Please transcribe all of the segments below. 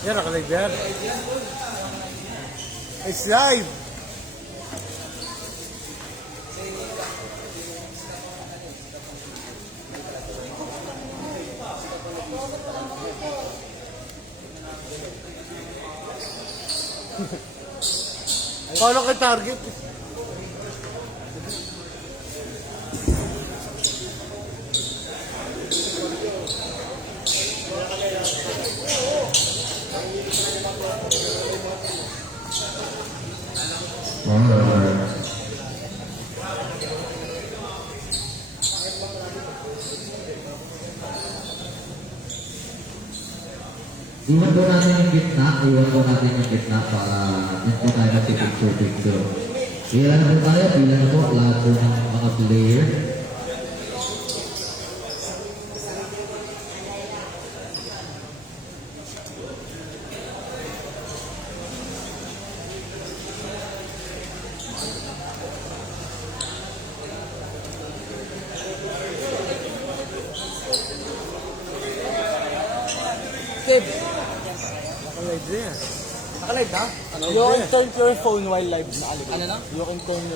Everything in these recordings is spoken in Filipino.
Yan, nakalive yan. It's live! Paano kay target? Iwan po natin yung gitna para hindi tayo picture. Pila na po tayo, lahat po ng mga player. Kev! Nakalive na yan. Nakalive na? You can turn your phone while live nakalagay. Ano na? You can turn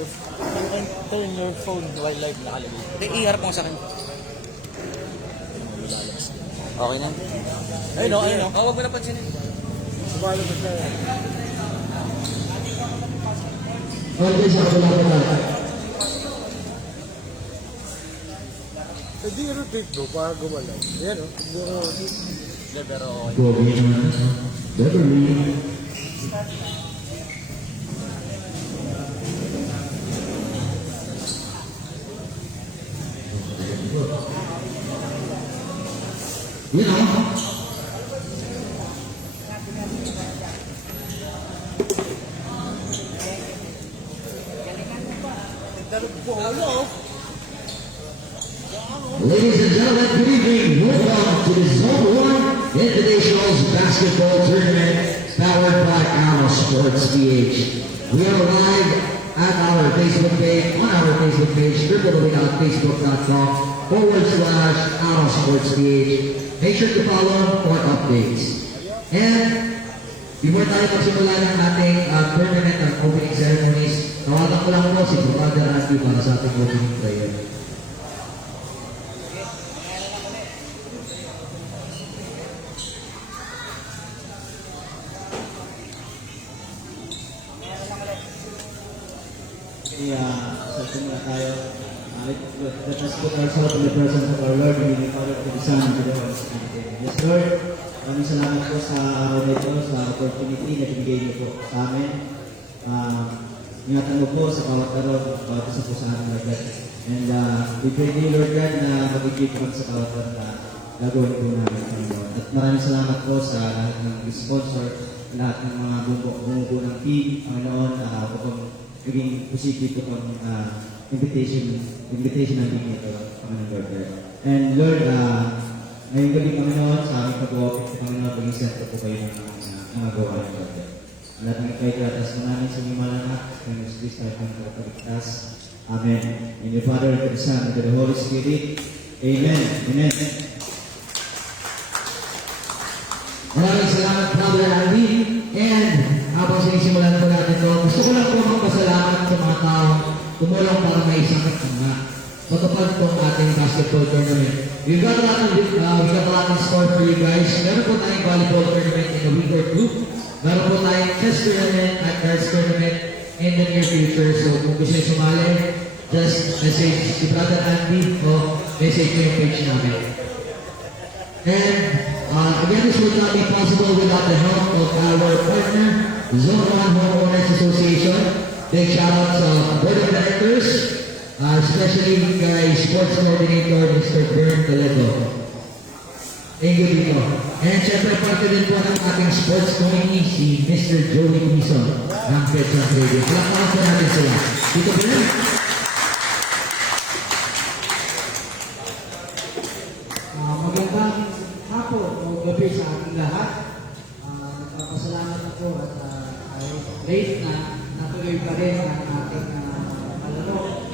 your phone while live nakalagay. Hindi, iharap mo sa akin. Okay na. Ayun o, ayun o. Huwag mo na pansinin. Sumalo ba siya yan? Okay, siya po lang natin. Hindi rotate mo para gumalaw. Yan o. Hindi, pero okay. Gobi naman. Beverly. You know. Ladies and gentlemen, good evening. Welcome to the Zone 1 Invitationals Basketball Tournament powered by Alma Sports PH. We are live at our Facebook page, www.facebook.com/Alma Sports PH. Make sure to follow for updates. And before tayo magsimula ng ating tournament at opening ceremonies, tawagan ko lang po si Brother Andy para sa ating opening prayer. Sasimula tayo. Let us put ourselves in the presence of our Lord, in the Father, to the Son, and to the Holy Spirit. Yes, Lord, maraming salamat po sa araw na ito, sa opportunity na binigay niyo po sa amin. Ingatan mo po sa bawat araw, bawat isa po sa amin, Lord God. And we pray to you, Lord God, na mag-give po sa bawat araw na gagawin po namin, Panginoon. At maraming salamat po sa lahat ng sponsor, lahat ng mga bumubo ng team, Panginoon, upang naging posible po itong invitation natin ito, Panginoon Lord God. And Lord, ngayong gabi, Panginoon, sa aming pag-walk, Panginoon, maging sentro po kayo ng mga gawa ng Lord God. Lahat ng ipagkatas mo namin sa mga malanak, Panginoon Christ, at ang kapagkatas. Amen. In the Father, and the Son, and the Holy Spirit. Amen. Amen. Maraming salamat, Brother Andy. And habang sinisimulan po natin ito, gusto ko lang po magpasalamat sa mga tao tumulong para may isang matupad itong ating basketball tournament. We've got a lot of score for you guys. Meron po tayong volleyball tournament in a week or two. Meron po tayong chess tournament at darts tournament in the near future. So kung gusto nyo sumali, just message si Brother Andy o message ko yung page namin. And again, this would not be possible without the help of our partner, Zone 1 Homeowners Association. Big shout out sa board of directors, especially kay sports coordinator, Mr. Bern Toledo. Thank you dito. And syempre, parte din po ng ating sports committee, si Mr. Joey Bison ng Petron Radio. Palakpakan po natin sila. Dito po na. Magandang hapon o gabi sa ating lahat. Nagpapasalamat ako at late na natuloy pa rin ang ating palaro.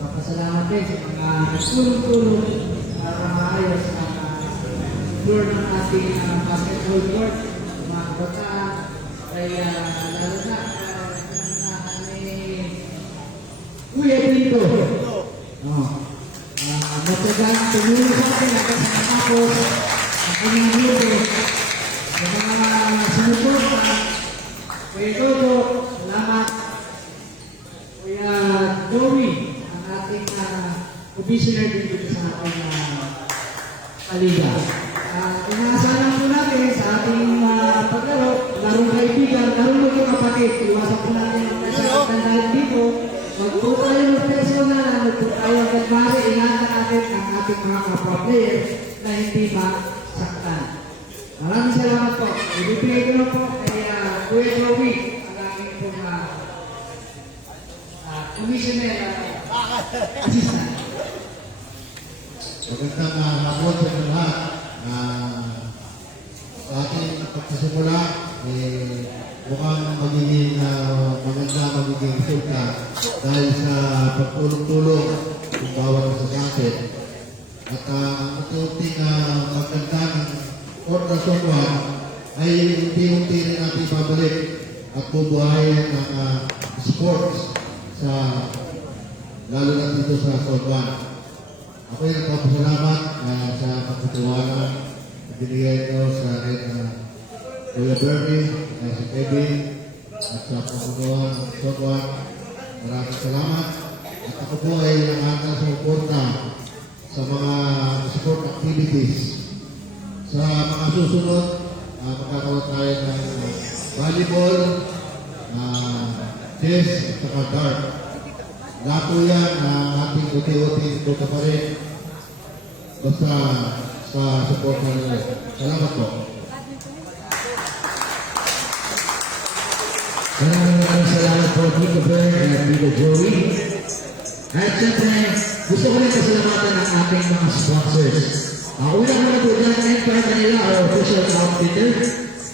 Nagpapasalamat din sa mga nagtulong-tulong para maayos ang floor ng ating basketball court. mga kabataan, kaya lalo na ni Kuya Pinto. Matyagang tumulong sa atin hanggang sa matapos ang kanyang grupo. Sa mga sumuporta, Kuya Toto, salamat. Kuya Joey, ang ating commissioner dito sa ating kaliga. Inaasahan po natin sa ating paglaro, larong kaibigan, larong magkakapatid. Iwasan po natin ang nasaktan dito. Magpo tayo ng personal, magpo tayo ng nagmari, ingatan natin ang ating mga kapwa-player na hindi masaktan. Maraming salamat po. Ibibigay ko lang po kay Kuya Joey, ang aming pong commissioner assistant. Magandang hapon sa inyo lahat. Sa ating pagkasimula, mukhang magiging maganda magiging resulta dahil sa pagtulong-tulong ng bawat isa sa atin. At ang unti-unting maganda ng Ordrason 1 ay unti-unti rin natin pabalik at bubuhayin ang sports sa lalo na dito sa Zone 1. Ako ay nagpapasalamat sa pagkatiwala na binigay ko sa akin Kuya Bernie, si Kevin, at sa pagkatuwaan ng Zone 1. Maraming salamat. At ako po ay nakakal sa suporta sa mga sport activities. Sa mga susunod, magkakaroon tayo ng volleyball, chess, at saka dart. Lahat po yan ating uti-uti ito pa rin. Basta sa support na nila. Salamat po. Maraming salamat po Tito Bern at Tito Joey. At syempre, gusto ko rin pasalamatan ang ating mga sponsors. Unang-una po dyan, Empire Manila, our official outfitter.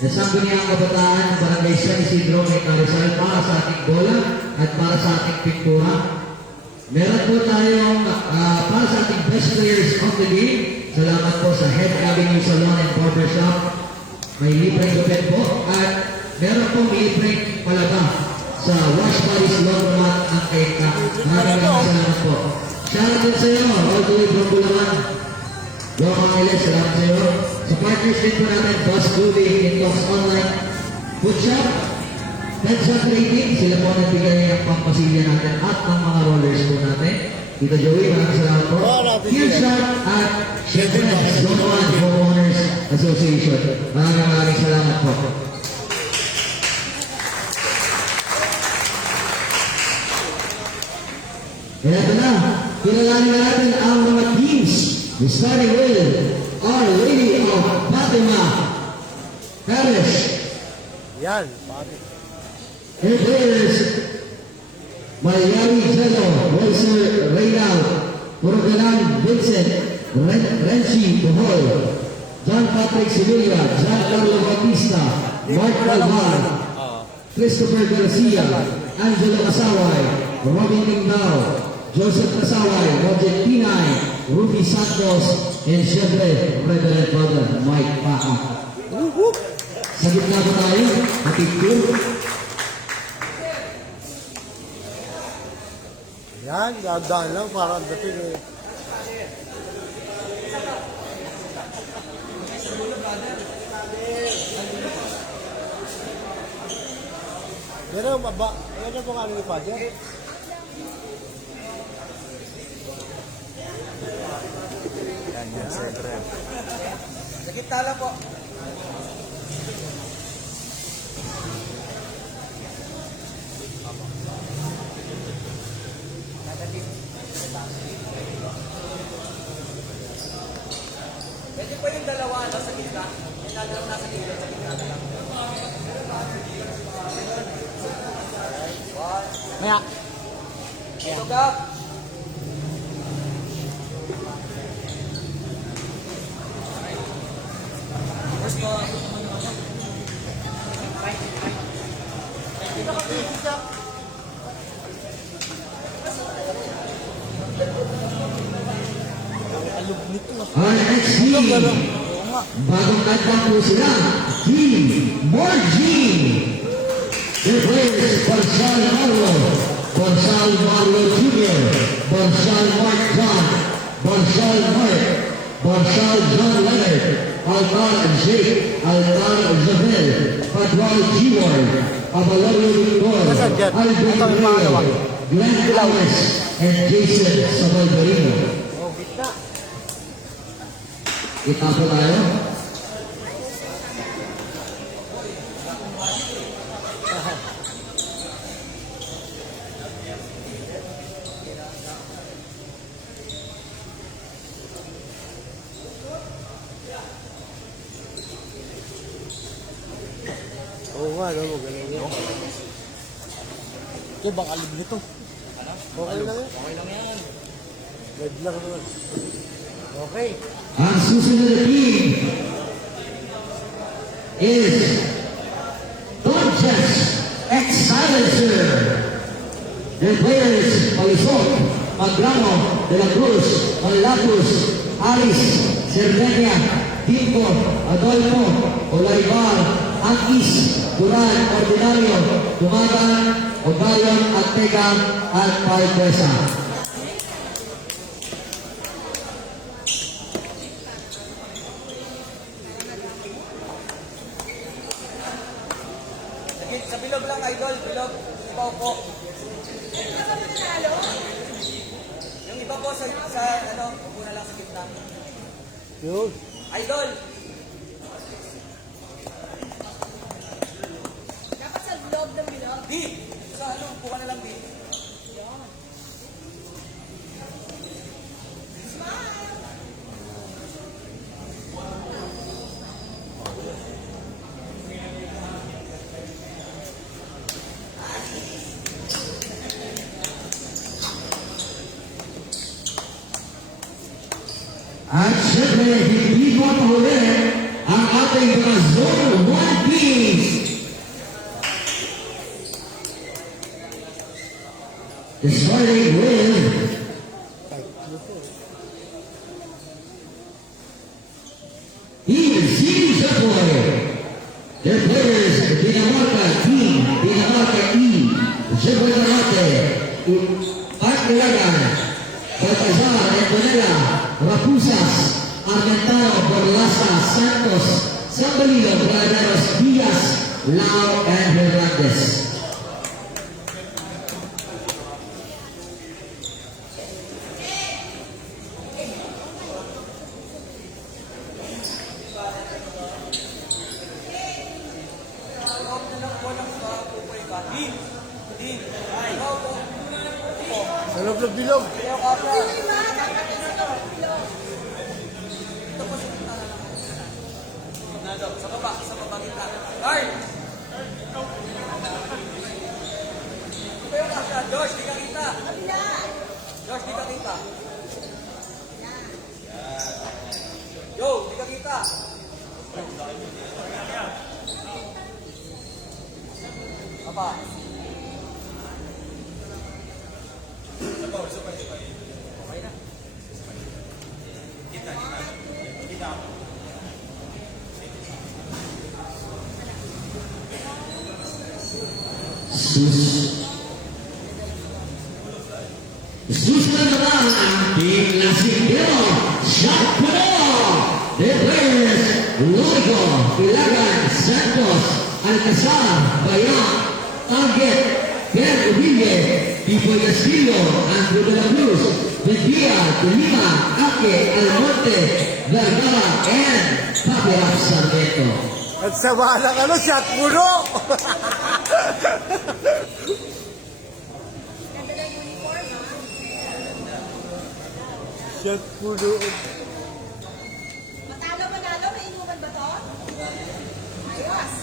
Nasambi niya ang kabataan ng Barangay San Isidro may Carizal para sa ating bola at para sa ating pintura. Meron po tayong para sa ating best players of the game. Salamat po sa Head Avenue Salon and Barbershop. May libreng gupit po at meron pong libreng palaba sa Wash Paris Laundromat ng Kainta. Maraming salamat po. Shoutout din sa iyo, all the way from Bulacan. Yo, Angeles, salamat sa iyo. Sa partners din po natin, Boss Ruby, Intox Online, Food Shop, Pet Shop Rating, sila po nagbigay ng pampasilya natin at ng mga rollers po natin. Tito Joey, maraming salamat po. Huge Shop at syempre, Zone 1 Homeowners Association. Maraming salamat po. Kaya ito na, kilalanin natin ang mga teams. Starting with Our Lady of Fatima Parish. Yan, pati. Her players, Mayari Jello, Roycer Reynal, Purogalan Vincent, Renzi Bohol, John Patrick Sevilla, John Carlo Bautista, Mark Alvar, Christopher Garcia, Angelo Kasaway, Robin Lingbao, Joseph Kasaway, Roger Pinay, Ruby Santos, and syempre, Reverend Father Mike Paca. Sa gitna po tayo, matipid. Yan, dadaan lang para dating eh. Yan ang mga ano ni Father. Yan, siyempre. Sa gitna lang po. Pwede po yung dalawa sa gitna. Yung dalawa nasa gitna, sa gitna na lang. Maya. Look up. Our next team Bagong kanta po sila, Team Margin. Their players, Barsal Marlo, Barsal Marlo Jr., Barsal Mark John, Barsal Mark, Barsal John Leonard, Altar Jake, Altar Zabel, Padwal G-Ward, Abalorio Victor, Alvin Reyes, Glenn Flowers, and Jason Sabalbarino. Kita po tayo. Oo nga, no? Magaling yan. Ito, baka alib nito. Okay lang yan. Okay lang yan. Red lang naman. Okay. Ang susunod na team is Dorches X-Silencer. Their players, Palisot, Magramo, De La Cruz, Malatus, Aris, Cervenia, Dimpo, Adolfo, Olaribar, Angis, Duran, Ordinario, Tumagan, Ogayon, Artega, at Palpesa. Sa bilog lang, idol. Bilog. Iba po. Yung iba po sa ano, upo na lang sa gitna. Yun. Idol! Dapat sa loob ng bilog. Di! Sa ano, upo ka na lang, Di. At syempre, hindi mo pahuli ang ating mga Zone 1 teams. Starting with Team City Chapoy. Their players, Dinamarca Team, Dinamarca E, Chapoy Narate, Pat Ilagan, Baltazar, Antonella, Rapusas, Armentano, Borlasa, Santos, Sambalilo, Granados, Diaz, Lau, and Hernandez. Loob na lang po ng upoy ka. Di! Di! Ikaw po. Upo. Sa loob ng bilog. Ayaw ka pa. Diba? Dapat sa loob ng bilog. Ito po sa gitna na lang. Nado, sa baba gitna. Guard! Ito yung kasya. Josh, di ka kita. Kabila. Josh, di ka kita. Yo, di ka kita. Apa? Okay na. Susunod naman ang Team Lasindero, Shot Pino! Their players, Lorico, Ilagan, Santos, Alcazar, Bayan, Target, Ben Uribe, Pipoy Castillo, Andrew de la Cruz, Bendia, De Lima, Ake, Almonte, Vergara, and Papiak Sarmiento. At sama ng ano, shot puno. Ganda ng uniform, ha? Shot puno. Matalo, manalo. May inuman ba to? Ayos.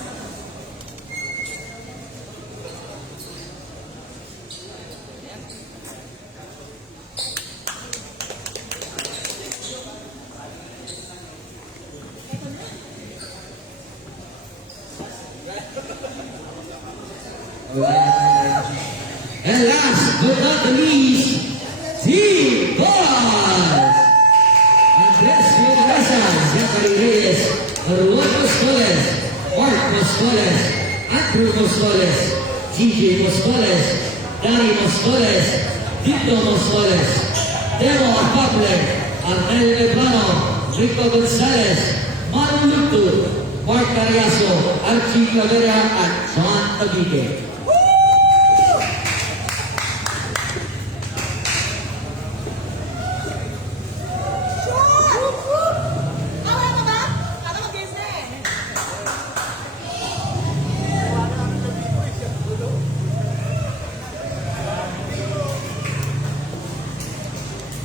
And last but not the least, Team Boss! Andres Mendoza, Zachary Reyes, Ruan Moscoles, Mark Moscoles, Andrew Moscoles, GJ Moscoles, Danny Moscoles, Dito Moscoles, Demo Apable, Arnel Lebrano, Rico Gonzalez, Manu Lupto, Mark Cariaso, Archie Clavera, at John Tabique. Sure! Awa ka ba? Para mag-guess na eh.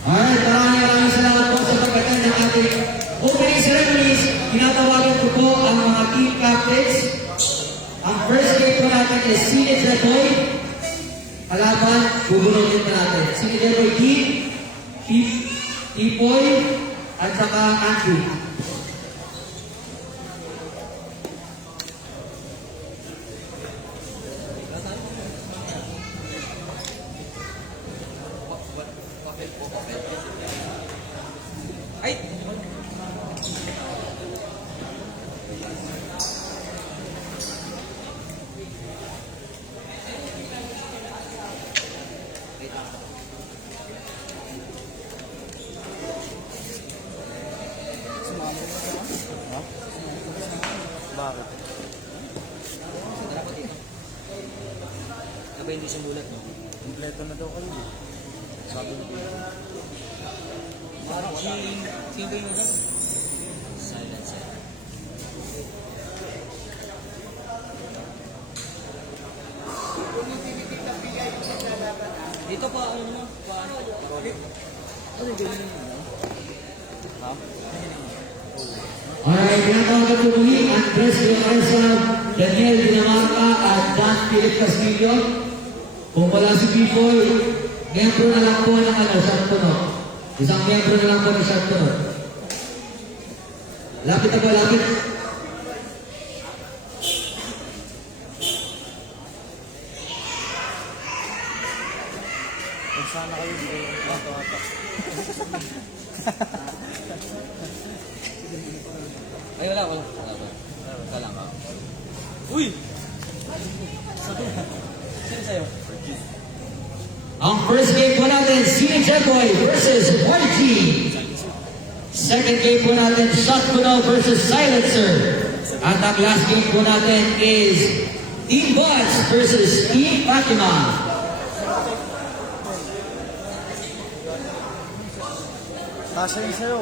Alright, maraming salamat po sa pag-attend ng ating opening ceremonies. Tinatawagan ko po ang mga team captains. Ang first game po natin is Sine Jeboy. Kalaban, bubunutin po natin. Sine Jeboy team, Tipoy, at saka Andrew. Ay! Bakit? Aba hindi sumulat, no? Kompleto na daw kayo. Sabi ko. Parang sino yung ano? Silencer. Dito pa, ano? Alright, tinatawagan ko muli Andres Villaresa, Daniel Dinamarca, at Dan Philip Castillo. Kung wala si Pipoy, miyembro na lang po ng shot tunod. Isang miyembro na lang po ng shot tunod. Lapit na po, lapit. Kung sana kayo, hindi kayo matawatak. Ay, wala. Wala lang, ha? Uy! Sino sa'yo? Ang first game po natin, Sine Jeboy versus YG. Second game po natin, Shot Puno versus Silencer. At ang last game po natin is Team Boys versus Team Fatima. Kasha yun sa'yo.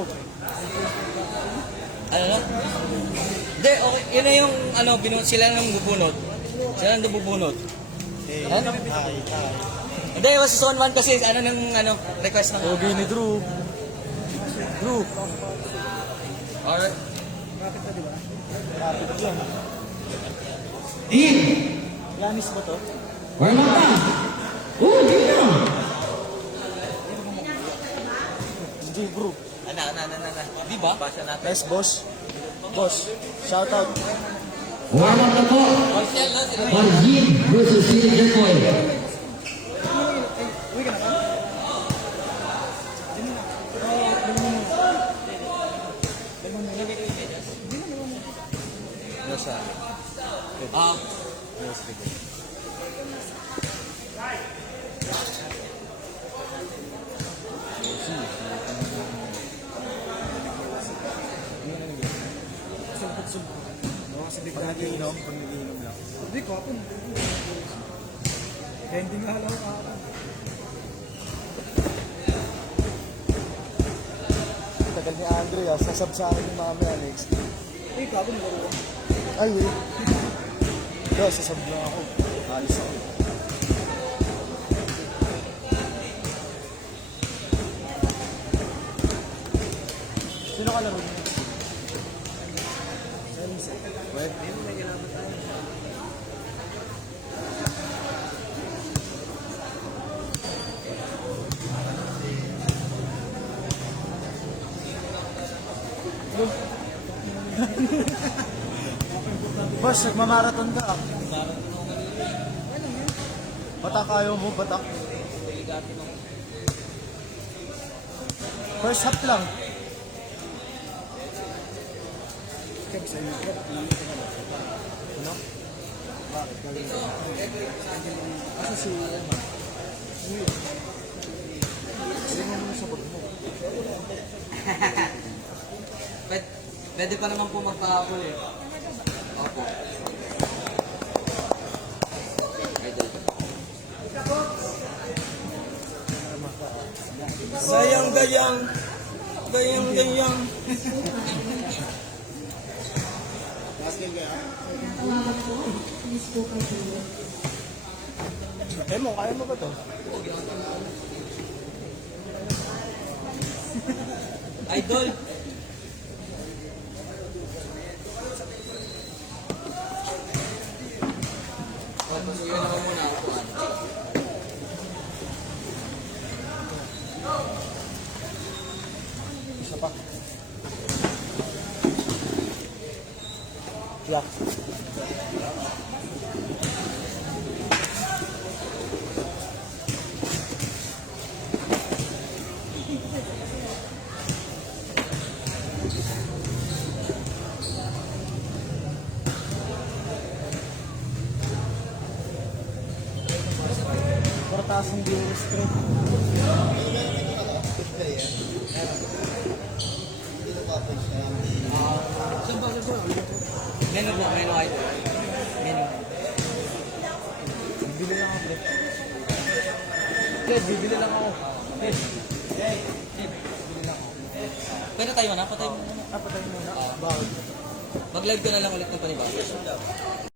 Ano na? Hindi, okay. Yun na yung, ano, sila nang bubunot. Sila nang bubunot. Ha? Hindi, was zone 1 kasi, ano nang, request ng... Pogi ni Drew. Drew. Alright. Kapit dyan. Team, Lanis ba to? warm up na. Oh, di na. Hindi, bro. Di ba? Nice, boss. Boss, shout out. Warm up na po. Margin versus Sine Jeboy. Nasa. Ah, Yes, sige. Kasi bigla nagiinom, pag nagiinom lang. Hindi ko ako. Ending nga lang ako. Tagal ni Andre, sasab sa akin yung mamaya next. Eh, kapo nagaro. Ay, wait. Bro, sasab lang ako. Alis ako. Sino ka laro niya? Wait. Boss, nagmamarathon ka. Batak ayaw mo, batak. First half lang. Jacob sa inyo. Ano? Bakit? Kasi si... Ano yun? Tingnan mo sa bag mo. Pwede pa naman po magpa-apple eh. Opo. Idol. Sayang gayang. Gayang gayang. Emo, kaya mo ba to? Idol. Pasuyo naman muna ako. Isa pa. Yeah. Parataas ng viewers screen. Menu po, menu idol. Menu. Bibili lang ako. Bibili lang ako. Pwede tayo na, patay mo na. Patay muna. Bakit? Mag-live ka na lang ulit ng panibago.